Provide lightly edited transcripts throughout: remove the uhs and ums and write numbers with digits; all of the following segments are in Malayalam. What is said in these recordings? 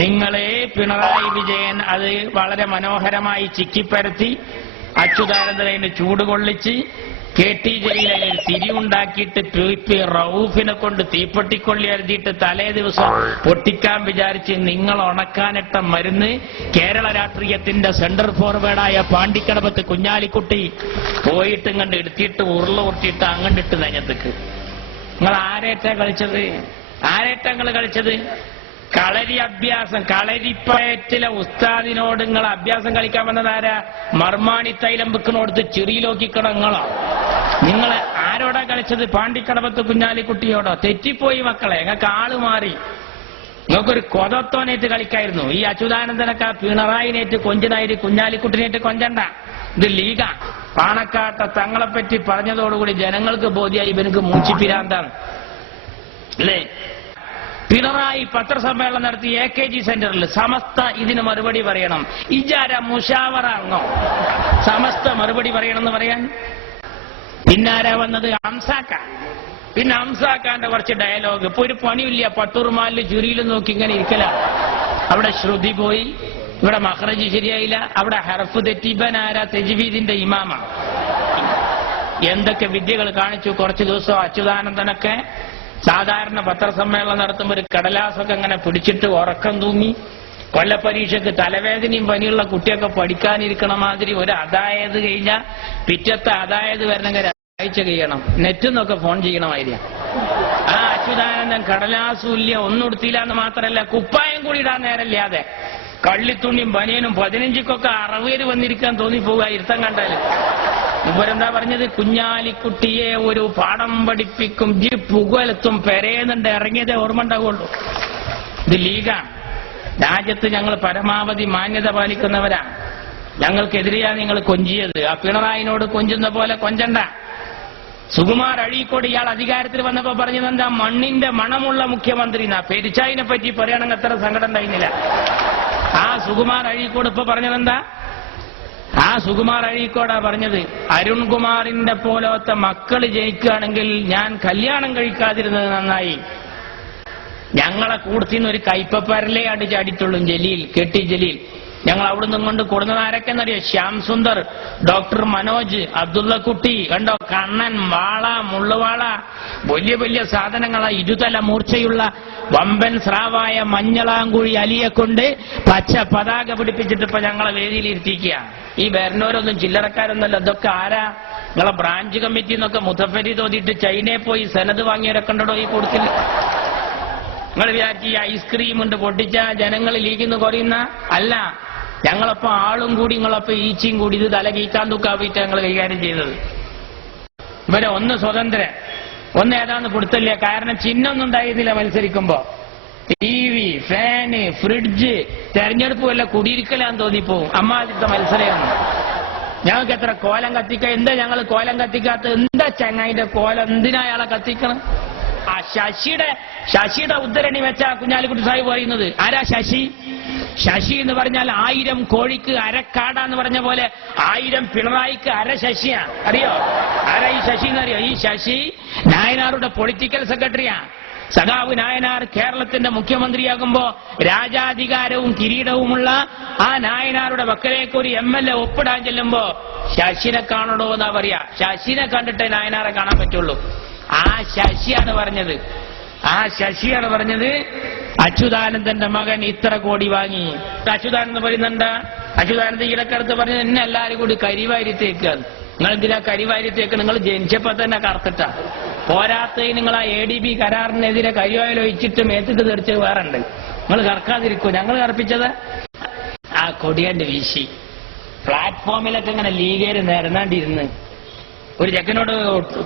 നിങ്ങളെ പിണറായി വിജയൻ അത് വളരെ മനോഹരമായി ചിക്കിപ്പരത്തി അച്യുതാനന്ദനെ ചൂട് കൊള്ളിച്ച് കെ.ടി. ജലീലിനെ തിരിവുണ്ടാക്കിയിട്ട് പി റൌഫിനെ കൊണ്ട് തീപ്പെട്ടിക്കൊള്ളി എഴുതിയിട്ട് തലേ ദിവസം പൊട്ടിക്കാൻ വിചാരിച്ച് നിങ്ങൾ ഉണക്കാനിട്ട മരുന്ന് കേരള രാഷ്ട്രീയത്തിന്റെ സെന്റർ ഫോർവേഡായ പാണ്ടിക്കടവത്ത് കുഞ്ഞാലിക്കുട്ടി പോയിട്ട് ഇങ്ങണ്ട് എടുത്തിട്ട് ഉരുള പൊട്ടിയിട്ട് അങ്ങണ്ടിട്ട് നെഞ്ഞത്തേക്ക്. നിങ്ങൾ ആരേറ്റാ കളിച്ചത്? ആരേറ്റങ്ങൾ കളിച്ചത്? കളരി അഭ്യാസം. കളരിപ്പയറ്റിലെ ഉസ്താദിനോട് നിങ്ങൾ അഭ്യാസം കളിക്കാൻ വന്നതാരാ? മർമാണി തൈലം വെക്കണോടുത്ത് ചെറിയിലോക്കിക്കണം. നിങ്ങൾ ആരോടാ കളിച്ചത്? പാണ്ടിക്കടവത്ത് കുഞ്ഞാലിക്കുട്ടിയോടോ? തെറ്റിപ്പോയി മക്കളെ, നിങ്ങൾക്ക് ആള് മാറി. നിങ്ങൾക്കൊരു കൊതത്തോനേറ്റ് കളിക്കായിരുന്നു. ഈ അച്യുതാനന്ദനൊക്കെ പിണറായിനേറ്റ് കൊഞ്ചനായിട്ട് കുഞ്ഞാലിക്കുട്ടിനേറ്റ് കൊഞ്ചണ്ട. ഇത് ലീഗാ. പാണക്കാട്ടെ തങ്ങളെപ്പറ്റി പറഞ്ഞതോടുകൂടി ജനങ്ങൾക്ക് ബോധ്യായി ഇവനക്ക് മൂച്ചിപ്പിരാന്താണ് അല്ലേ? പിണറായി പത്രസമ്മേളനം നടത്തി AKG സെന്ററിൽ സമസ്ത ഇതിന് മറുപടി പറയണം. ഇജാര മുഷാവറ ആണോ സമസ്ത മറുപടി പറയണമെന്ന് പറയാൻ? പിന്നാരാ വന്നത്? ഹംസാക്ക. പിന്നെ ഹംസാക്കാന്റെ കുറച്ച് ഡയലോഗ്. ഇപ്പൊ ഒരു പണിയില്ല, പട്ടൂർമാലിൽ ചുരിയിലും നോക്കി ഇങ്ങനെ ഇരിക്കല. അവിടെ ശ്രുതി പോയി, ഇവിടെ മഖ്റജ് ശരിയായില്ല, അവിടെ ഹർഫ് തെറ്റിബനാരാ? തജ്വീദിന്റെ ഇമാമ. എന്തൊക്കെ വിദ്യകൾ കാണിച്ചു. കുറച്ചു ദിവസം അച്യുതാനന്ദനൊക്കെ സാധാരണ പത്രസമ്മേളനം നടത്തുമ്പോൾ ഒരു കടലാസൊക്കെ അങ്ങനെ പിടിച്ചിട്ട് ഉറക്കം തൂങ്ങി. കൊല്ലപ്പരീക്ഷയ്ക്ക് തലവേദനയും പനിയുള്ള കുട്ടിയൊക്കെ പഠിക്കാനിരിക്കണ മാതിരി ഒരു അതായത് കഴിഞ്ഞാൽ പിറ്റത്തെ അതായത് വരണമെങ്കിൽ ആഴ്ച കഴിയണം. നെറ്റിന്നൊക്കെ ഫോൺ ചെയ്യണമായിരിക്കും. ആ അച്യുതാനന്ദൻ കടലാസൂല്യ ഒന്നും എടുത്തില്ല എന്ന് മാത്രമല്ല, കുപ്പായം കൂടി ഇടാൻ നേരമില്ലാതെ കള്ളിത്തുണിയും ബനിയനും 15-ക്കൊക്കെ 60 വന്നിരിക്കാൻ തോന്നിപ്പോവുക ഇരുത്തം കണ്ടാല്. ഇവരെന്താ പറഞ്ഞത്? കുഞ്ഞാലിക്കുട്ടിയെ ഒരു പാഠം പഠിപ്പിക്കും, പുകലത്തും പെരേന്നുണ്ട് ഇറങ്ങിയതേ ഓർമ്മ ഉണ്ടാവുള്ളൂ. ഇത് ലീഗാണ്. രാജ്യത്ത് ഞങ്ങൾ പരമാവധി മാന്യത പാലിക്കുന്നവരാണ്. ഞങ്ങൾക്കെതിരെയാണ് നിങ്ങൾ കൊഞ്ചിയത്. ആ പിണറായിനോട് കൊഞ്ചുന്ന പോലെ കൊഞ്ചണ്ട. സുകുമാർ അഴീക്കോട് ഇയാൾ അധികാരത്തിൽ വന്നപ്പോ പറഞ്ഞതെന്താ? മണ്ണിന്റെ മണമുള്ള മുഖ്യമന്ത്രി. പെരിച്ചായിനെ പറ്റി പറയുകയാണെങ്കിൽ അത്ര സങ്കടം ഉണ്ടായിരുന്നില്ല. ആ സുകുമാർ അഴീക്കോട് ഇപ്പൊ പറഞ്ഞതെന്താ? ആ സുകുമാർ അഴീക്കോടാ പറഞ്ഞത്, അരുൺകുമാറിന്റെ പോലത്തെ മക്കള് ജയിക്കുകയാണെങ്കിൽ ഞാൻ കല്യാണം കഴിക്കാതിരുന്നത് നന്നായി. ഞങ്ങളെ കൂടത്തിന്ന് ഒരു കൈപ്പപ്പരലേ അടിച്ചാടിയിട്ടുള്ളൂ ജലീൽ, കെ.ടി. ജലീൽ. ഞങ്ങൾ അവിടുന്ന് കൊണ്ട് കൊടുന്നത് ആരൊക്കെന്നറിയോ? ശ്യാം സുന്ദർ, ഡോക്ടർ മനോജ്, അബ്ദുള്ളക്കുട്ടി, കണ്ടോ കണ്ണൻ, വാള, മുള്ളുവാള, വലിയ വലിയ സാധനങ്ങളാ. ഇരുതല മൂർച്ചയുള്ള വമ്പൻ സ്രാവായ മഞ്ഞളാങ്കുഴി അലിയെ കൊണ്ട് പച്ച പതാക പിടിപ്പിച്ചിട്ട് ഇപ്പൊ ഞങ്ങളെ വേദിയിൽ ഇരുത്തിക്കുക. ഈ വരുന്നവരൊന്നും ചില്ലറക്കാരൊന്നുമല്ല. ഇതൊക്കെ ആരാ? നിങ്ങളെ ബ്രാഞ്ച് കമ്മിറ്റി എന്നൊക്കെ മുത്തഫരി തോന്നിയിട്ട് ചൈനയിൽ പോയി സനത് വാങ്ങിയവരൊക്കെ ഉണ്ടോ ഈ കൂട്ടത്തിൽ? നിങ്ങൾ വിചാരിച്ച് ഈ ഐസ്ക്രീം ഉണ്ട് പൊട്ടിച്ച ജനങ്ങൾ ലീഗിന്ന് കുറയുന്ന അല്ല. ഞങ്ങളപ്പോ ആളും കൂടി നിങ്ങളപ്പോ ഈച്ചയും കൂടി ഇത് തല കീക്കാൻ തൂക്കാവിട്ട് ഞങ്ങൾ കൈകാര്യം ചെയ്തത്. ഇവരെ ഒന്ന് സ്വതന്ത്രൻ, ഒന്ന് ഏതാന്ന് കൊടുത്തില്ല. കാരണം ചിഹ്നമൊന്നും ഉണ്ടായിരുന്നില്ല മത്സരിക്കുമ്പോ. TV, ഫാന്, ഫ്രിഡ്ജ്, തെരഞ്ഞെടുപ്പ് വല്ല കുടിയിരിക്കലാന്ന് തോന്നിപ്പോവും. അമ്മാതിരത്തെ മത്സരമാണ്. ഞങ്ങൾക്ക് എത്ര കോലം കത്തിക്ക? എന്താ ഞങ്ങൾ കോലം കത്തിക്കാത്ത? എന്താ ചങ്ങായിന്റെ കോലം? എന്തിനാ അയാളെ കത്തിക്കണം? ആ ശശിയുടെ ഉദ്ധരണി വെച്ചാ കുഞ്ഞാലിക്കുട്ടി സാഹിബ് പറയുന്നത്. ആരാ ശശി? ശശി എന്ന് പറഞ്ഞാൽ 1000 കോഴിക്ക് അരക്കാടാന്ന് പറഞ്ഞ പോലെ 1000 പിണറായിക്ക് അര ശശിയാ. അറിയോ ആരാ ഈ ശശി എന്നറിയോ? ഈ ശശി നായനാറുടെ പൊളിറ്റിക്കൽ സെക്രട്ടറിയാ. സഖാവ് നായനാർ കേരളത്തിന്റെ മുഖ്യമന്ത്രിയാകുമ്പോ രാജാധികാരവും കിരീടവുമുള്ള ആ നായനാറുടെ വക്കലേക്ക് ഒരു MLA ഒപ്പിടാൻ ചെല്ലുമ്പോ ശശിനെ കാണണോ എന്നാ പറയാ. ശശിനെ കണ്ടിട്ടേ നായനാറെ കാണാൻ പറ്റുള്ളൂ. ആ ശശിയാണ് പറഞ്ഞത് അച്യുതാനന്ദന്റെ മകൻ ഇത്ര കോടി വാങ്ങി. അച്യുതാനന്ദൻ പറയുന്നുണ്ട്. അച്യുതാനന്ദൻ ഇടക്കടുത്ത് പറഞ്ഞത് എന്നെ എല്ലാവരും കൂടി കരിവാരിത്തേക്കാന്ന്. നിങ്ങൾ എന്തിനാ കരിവാരിത്തേക്ക്? നിങ്ങൾ ജനിച്ചപ്പോ തന്നെ കറുത്തിട്ടാ. പോരാത്തതിന് നിങ്ങൾ ആ ADB കരാറിനെതിരെ കരിവായിൽ ഒഴിച്ചിട്ട് മേത്തിട്ട് തെറിച്ച് വേറുണ്ട്. നിങ്ങൾ കറക്കാതിരിക്കോ? ഞങ്ങൾ കറപ്പിച്ചത് ആ കൊടിയാണ്ട് വീശി. പ്ലാറ്റ്ഫോമിലൊക്കെ ഇങ്ങനെ ലീഗേര് നിരന്നാണ്ടിരുന്ന് ഒരു ചെക്കനോട്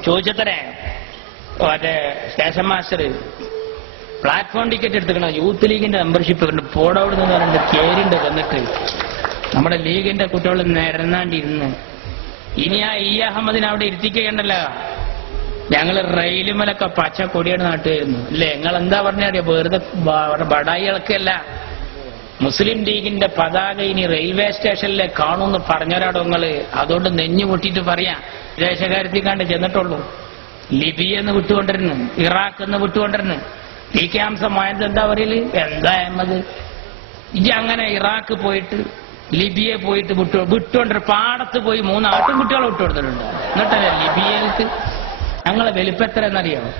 ചോദിച്ചത്രേ, മറ്റേ സ്റ്റേഷൻ മാസ്റ്റർ പ്ലാറ്റ്ഫോം ടിക്കറ്റ് എടുത്തിക്കണം, യൂത്ത് ലീഗിന്റെ മെമ്പർഷിപ്പ് ഉണ്ട്, പോടവിടെ നിന്ന് പറഞ്ഞിട്ട് കേരിണ്ട് വന്നിട്ട് നമ്മുടെ ലീഗിന്റെ കുട്ടികൾ നിരന്നാണ്ടിരുന്ന്. ഇനി ആ അഹമ്മദിനെ അവിടെ ഇരുത്തിക്കണ്ടല്ലോ. ഞങ്ങള് റെയിലുമലൊക്കെ പച്ച കൊടിയാണ് നാട്ടുകാരുന്നു അല്ലേ? നിങ്ങൾ എന്താ പറഞ്ഞറിയോ? വെറുതെ ബടായികളൊക്കെയല്ല. മുസ്ലിം ലീഗിന്റെ പതാക ഇനി റെയിൽവേ സ്റ്റേഷനിലെ കാണുമെന്ന് പറഞ്ഞവരാടോ നിങ്ങള്. അതുകൊണ്ട് നെഞ്ഞു പൊട്ടിയിട്ട് പറയാം, വിദേശകാര്യത്തിൽ കണ്ട് ചെന്നിട്ടുള്ളൂ. ലിബിയെന്ന് വിട്ടുകൊണ്ടിരുന്നു, ഇറാഖ് എന്ന് വിട്ടുകൊണ്ടിരുന്നു. TK ഹംസ മോയന്ത് എന്താ പറയല്? എന്താ അഹമ്മദ് ഇജ്ജ് അങ്ങനെ ഇറാഖ് പോയിട്ട് ലിബിയെ പോയിട്ട് വിട്ടുകൊണ്ട് പാടത്ത് പോയി 3 ആട്ടുംകുട്ടികളെ വിട്ടുകൊടുത്തിട്ടുണ്ട്. എന്നിട്ടല്ലേ ലിബിയയിലേക്ക് ഞങ്ങളെ വലിപ്പത്ര എന്നറിയാമോ?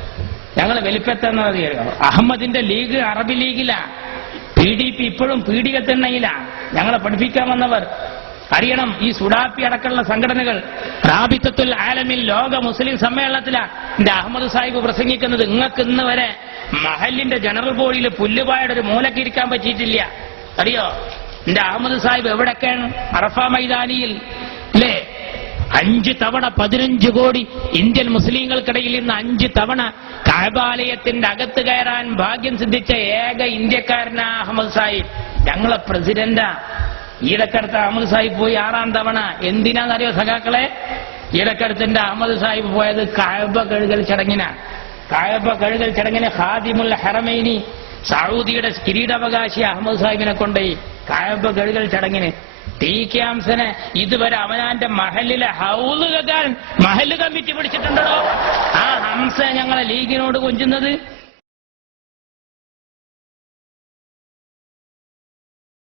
ഞങ്ങളെ വലിപ്പത്ര എന്നറിയാമോ? അഹമ്മദിന്റെ ലീഗ് അറബി ലീഗിലാ, PDP ഇപ്പോഴും പീഡികത്തിണ്ണയിലാ. ഞങ്ങളെ പഠിപ്പിക്കാൻ വന്നവർ അറിയണം. ഈ സുഡാപ്പി അടക്കമുള്ള സംഘടനകൾ റാബിത്തത്തുൽ ആലമിൽ ലോക മുസ്ലിം സമ്മേളനത്തിലാ എന്റെ അഹമ്മദ് സാഹിബ് പ്രസംഗിക്കുന്നത്. നിങ്ങൾക്ക് ഇന്ന് വരെ മഹലിന്റെ ജനറൽ ബോഡിയിൽ പുല്ലുപായുടെ ഒരു മൂലക്ക് ഇരിക്കാൻ പറ്റിയിട്ടില്ല. അറിയോ എന്റെ അഹമ്മദ് സാഹിബ് എവിടൊക്കെയാണ്? അറഫ മൈതാനിയിൽ അല്ലേ 5 തവണ 15 കോടി ഇന്ത്യൻ മുസ്ലിങ്ങൾക്കിടയിൽ ഇന്ന് 5 തവണ കഅബാലയത്തിന്റെ അകത്ത് കയറാൻ ഭാഗ്യം സിദ്ധിച്ച ഏക ഇന്ത്യക്കാരനാ അഹമ്മദ് സാഹിബ്. ഞങ്ങളെ പ്രസിഡന്റാ. ഈടക്കടുത്ത് അഹമ്മദ് സാഹിബ് പോയി 6ാം തവണ. എന്തിനാണെന്നറിയോ സഖാക്കളെ? ഈടക്കടുത്തിന്റെ അഹമ്മദ് സാഹിബ് പോയത് കഅബ കഴുകൽ ചടങ്ങിനാ. കഅബ കഴുകൽ ചടങ്ങിന് ഖാദിമുൽ ഹറമൈനി സൗദിയുടെ കിരീടാവകാശി അഹമ്മദ് സാഹിബിനെ കൊണ്ടുപോയി കഅബ കഴുകൽ ചടങ്ങിന്. TK ഹംസനെ ഇതുവരെ അവനാന്റെ മഹലിലെ ഹൗല് കെട്ടാൻ മഹല് കമ്മിറ്റി പിടിച്ചിട്ടുണ്ടോ? ആ ഹംസ ഞങ്ങളെ ലീഗിനോട് കൊഞ്ചുന്നത്